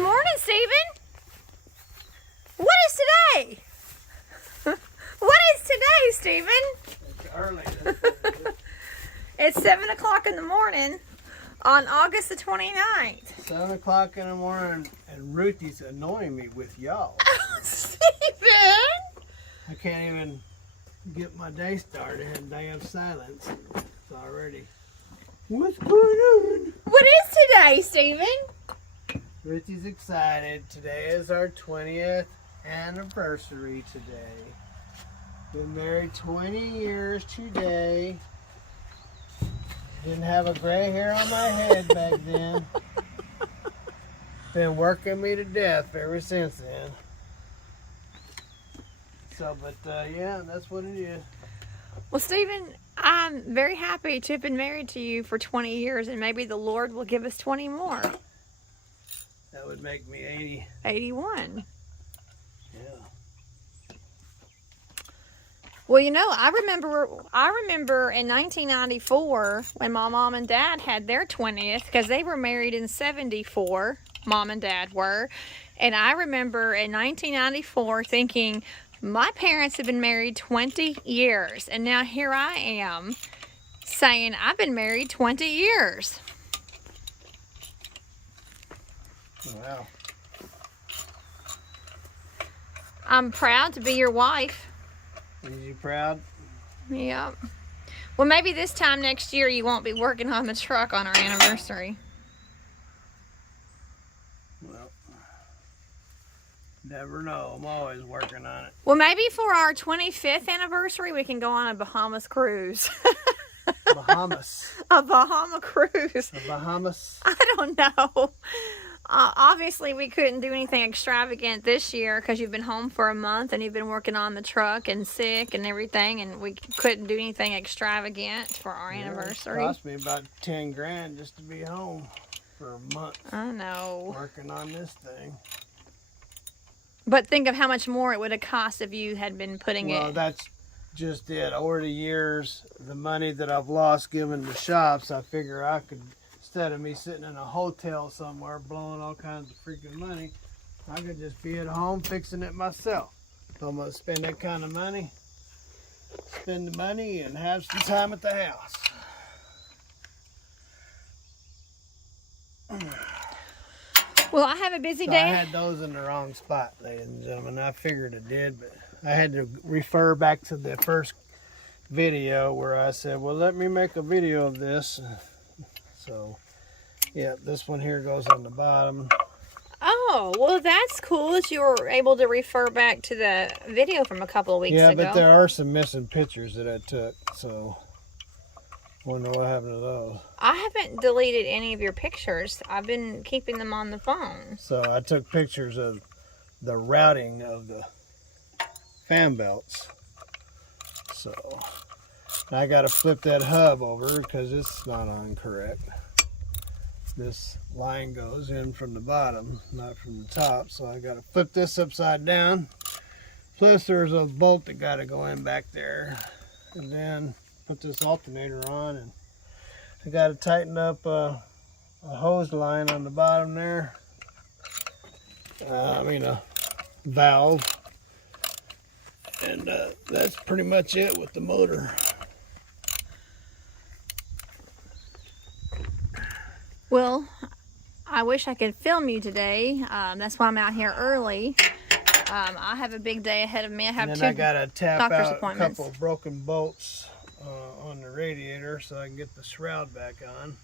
Good morning, Stephen. What is today? What is today, Stephen? It's early. It's 7 o'clock in the morning on August the 29th. 7 o'clock in the morning, and Ruthie's annoying me with y'all. Oh, Stephen! I can't even get my day started. I had a day of silence. It's already. What's going on? What is today, Stephen? Ruthie's excited. Today is our 20th anniversary today. Been married 20 years today. Didn't have a gray hair on my head back then. Been working me to death ever since then. So, but yeah, that's what it is. Well, Stephen, I'm very happy to have been married to you for 20 years, and maybe the Lord will give us 20 more. That would make me 80. 81. Yeah. Well, you know, I remember in 1994 when my mom and dad had their 20th, because they were married in 74, mom and dad were. And I remember in 1994 thinking, my parents have been married 20 years. And now here I am saying I've been married 20 years. Wow. I'm proud to be your wife. Is you proud? Yep. Well, maybe this time next year you won't be working on the truck on our anniversary. Well, never know. I'm always working on it. Well, maybe for our 25th anniversary, we can go on a Bahamas cruise. Bahamas. A Bahama cruise. The Bahamas. I don't know. Obviously, we couldn't do anything extravagant this year because you've been home for a month and you've been working on the truck and sick and everything, and we couldn't do anything extravagant for our anniversary. It cost me about 10 grand just to be home for a month. I know. Working on this thing. But think of how much more it would have cost if you had been putting Well, it. that's just it. Over the years, the money that I've lost giving to shops, I figure I could, instead of me sitting in a hotel somewhere blowing all kinds of freaking money, I could just be at home fixing it myself. So I'm going to spend that kind of money, spend the money, and have some time at the house. Well, I have a busy So day. I had those in the wrong spot, ladies and gentlemen. I figured it did, but I had to refer back to the first video where I said, well, let me make a video of this. So, yeah, this one here goes on the bottom. Oh, well, that's cool that you were able to refer back to the video from a couple of weeks ago. Yeah, but there are some missing pictures that I took, so wonder what happened to those. I haven't deleted any of your pictures. I've been keeping them on the phone. So I took pictures of the routing of the fan belts. So I got to flip that hub over because it's not on correct. This line goes in from the bottom, not from the top. So I got to flip this upside down. Plus there's a bolt that got to go in back there. And then put this alternator on, and I got to tighten up a hose line on the bottom there. A valve. And that's pretty much it with the motor. Well, I wish I could film you today. That's why I'm out here early. I have a big day ahead of me. I have and two then I got to tap doctor's out a appointments. couple of broken bolts on the radiator so I can get the shroud back on.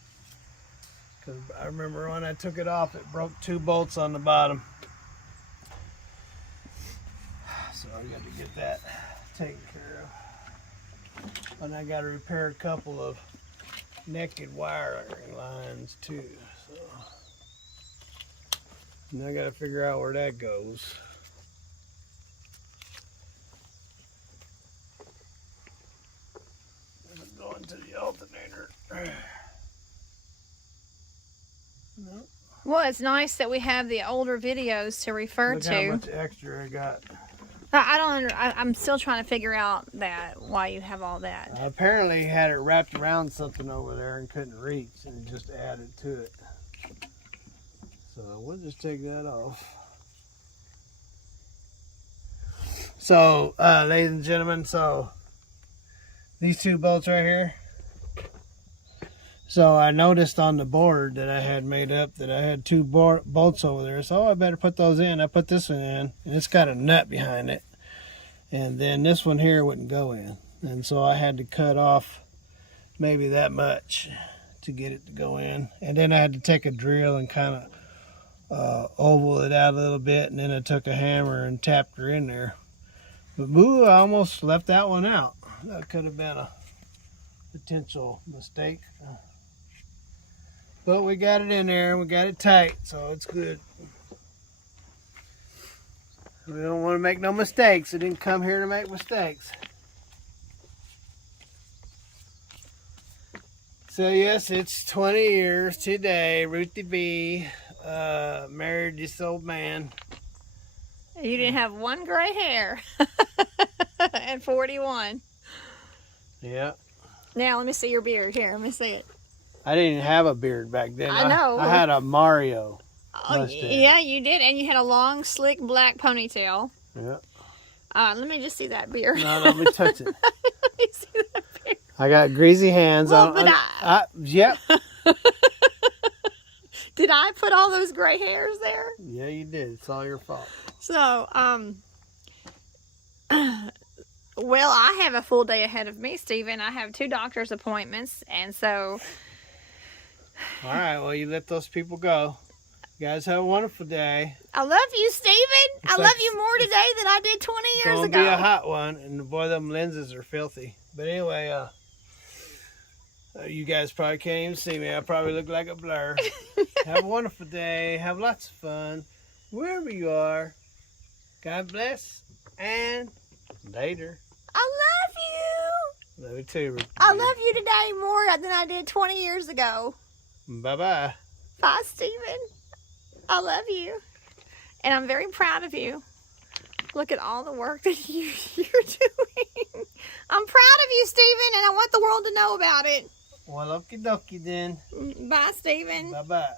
Because I remember when I took it off, it broke 2 bolts on the bottom. So I got to get that taken care of. And I got to repair a couple of naked wiring lines too. So and I got to figure out where that goes. Going to the alternator. No. Well, it's nice that we have the older videos to refer Look to. how much extra I got. I'm still trying to figure out why you have all that. Apparently he had it wrapped around something over there and couldn't reach, and just added to it. So we'll just take that off. So, ladies and gentlemen, so these two bolts right here. So I noticed on the board that I had made up that I had two bolts over there. So I better put those in. I put this one in, and it's got a nut behind it. And then this one here wouldn't go in. And so I had to cut off maybe that much to get it to go in. And then I had to take a drill and kind of oval it out a little bit. And then I took a hammer and tapped her in there. But boo, I almost left that one out. That could have been a potential mistake. But we got it in there and we got it tight, so it's good. We don't want to make no mistakes. I didn't come here to make mistakes. So yes, it's 20 years today. Ruthie B married this old man. You didn't have one gray hair at 41. Yeah. Now let me see your beard. Here, let me see it. I didn't have a beard back then. I know. I had a Mario mustache. Yeah, you did. And you had a long, slick, black ponytail. Yeah. Let me just see that beard. No, let me touch it. Let me see that beard. I got greasy hands. Well, but yep. Did I put all those gray hairs there? Yeah, you did. It's all your fault. So, well, I have a full day ahead of me, Stephen. I have 2 doctor's appointments, and so... All right, well, you let those people go. You guys have a wonderful day. I love you, Stephen. I love you more today than I did 20 years ago. It's gonna be a hot one, and boy, them lenses are filthy. But anyway, you guys probably can't even see me. I probably look like a blur. Have a wonderful day. Have lots of fun. Wherever you are. God bless, and later. I love you. Love you too, Ricky. I love you today more than I did 20 years ago. Bye-bye. Bye, Stephen. I love you. And I'm very proud of you. Look at all the work that you're doing. I'm proud of you, Stephen, and I want the world to know about it. Well, okie dokie then. Bye, Stephen. Bye-bye.